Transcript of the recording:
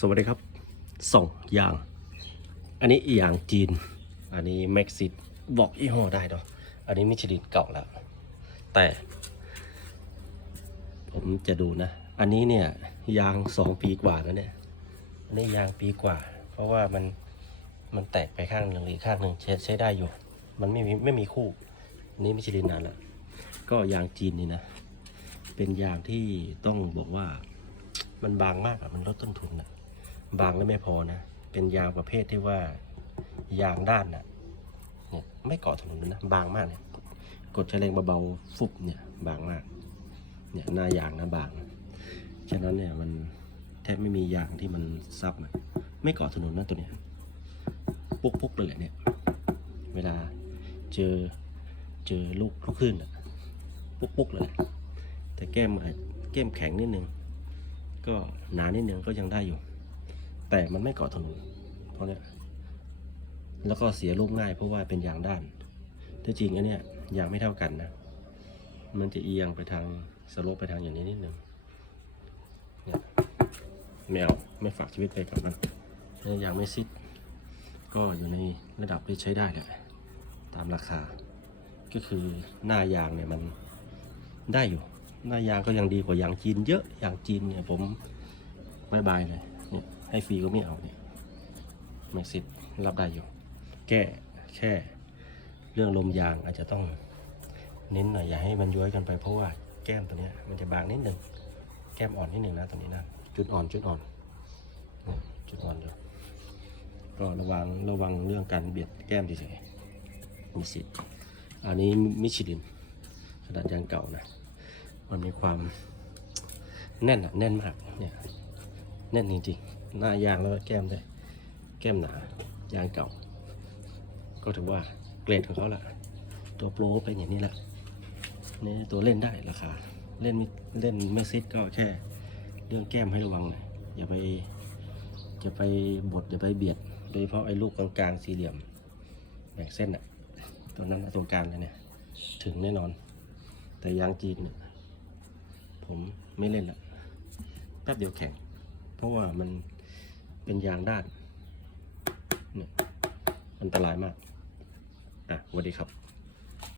สวัสดีครับส่งยาง อันนี้ยางจีน อันนี้เม็กซิตบอกยี่ห้อได้เนาะอันนี้มิชลินเก่าแล้ว แต่ ผมจะดูนะ อันนี้เนี่ยยางสองปีกว่าแล้วเนี่ยอันนี้ยางปีกว่า เพราะว่ามันมันแตกไปข้างหนึ่งหรือข้างหนึ่งใช้ใช้ได้อยู่ มันไม่มีไม่มีคู่อันนี้มิชลินนานแล้วก็ยางจีนนี่นะ เป็นยางที่ต้องบอกว่ามันบางมากอะมันลดต้นทุนอะ บางแล้วไม่พอนะ เป็นยางประเภทที่ว่ายางด้านอะเนี่ยไม่เกาะถนนนะบางมากเนี่ยกดใช้แรงเบาๆฟุบเนี่ยบางมาก เนี่ยหน้ายางนะบางฉะนั้นเนี่ยมันแทบไม่มียางที่มันซับอะไม่เกาะถนนนะตัวเนี้ยปุ๊กๆเลยแหละเนี่ย เวลาเจอเจอลูกลูกขึ้นอะปุ๊กๆเลยแต่แก้มแก้มแข็งนิดนึงก็หนานิดนึงก็ยังได้อยู่ แต่มันไม่เกาะถนนเพราะเนี้ยแล้วก็เสียรูปง่ายเพราะว่าเป็นยางด้านที่จริงอันเนี้ยยางไม่เท่ากันนะ มันจะเอียงไปทางสโลปไปทางอย่างนี้นิดนึงเนี่ยไม่เอาไม่ฝากชีวิตไปกับมันยางไม่ซิดก็อยู่ในระดับที่ใช้ได้แหละตามราคา ก็คือหน้ายางเนี่ยมันได้อยู่ หน้ายางก็ยังดีกว่ายางจีนเยอะ ยางจีนเนี่ยผมบายบายเลยเนี่ย ให้ฟรีก็ไม่เอาเนี่ยไม่สิทธิ์รับได้อยู่ แก้แค่เรื่องลมยางอาจจะต้องเน้นหน่อยอย่าให้มันย้อยกันไปเพราะว่าแก้มตัวเนี้ยมันจะบางนิดหนึ่งแก้มอ่อนนิดหนึ่งนะตัวนี้นะจุดอ่อนจุดอ่อนจุดอ่อนอยู่ก็ระวังระวังเรื่องการเบียดแก้มเฉยๆมีสิทธิ์อันนี้มิชลินขนาดยางเก่านะมันมีความแน่นอะแน่นมากเนี่ยแน่นจริงๆ หน้ายางแล้วก็แก้มด้วยแก้มหนายางเก่า ก็ถือว่าเกรดของเขาแหละตัวโปรเป็นอย่างนี้แหละนี่ตัวเล่นได้ราคาเล่นไม่เล่นไม่ซิดก็แค่ เรื่องแก้มให้ระวังหน่อยอย่าไปอย่าไปบดอย่าไปเบียด โดยเฉพาะไอ้ลูกกลางๆสี่เหลี่ยมแบ่งเส้นอะตัวนั้นตรงกลางเลยเนี่ยถึงแน่นอน แต่ยางจีนเนี่ยผมไม่เล่นละแป๊บเดียวแข็ง เพราะว่ามัน เป็นยางด้านเนี่ยอันตรายมาก อะสวัสดีครับ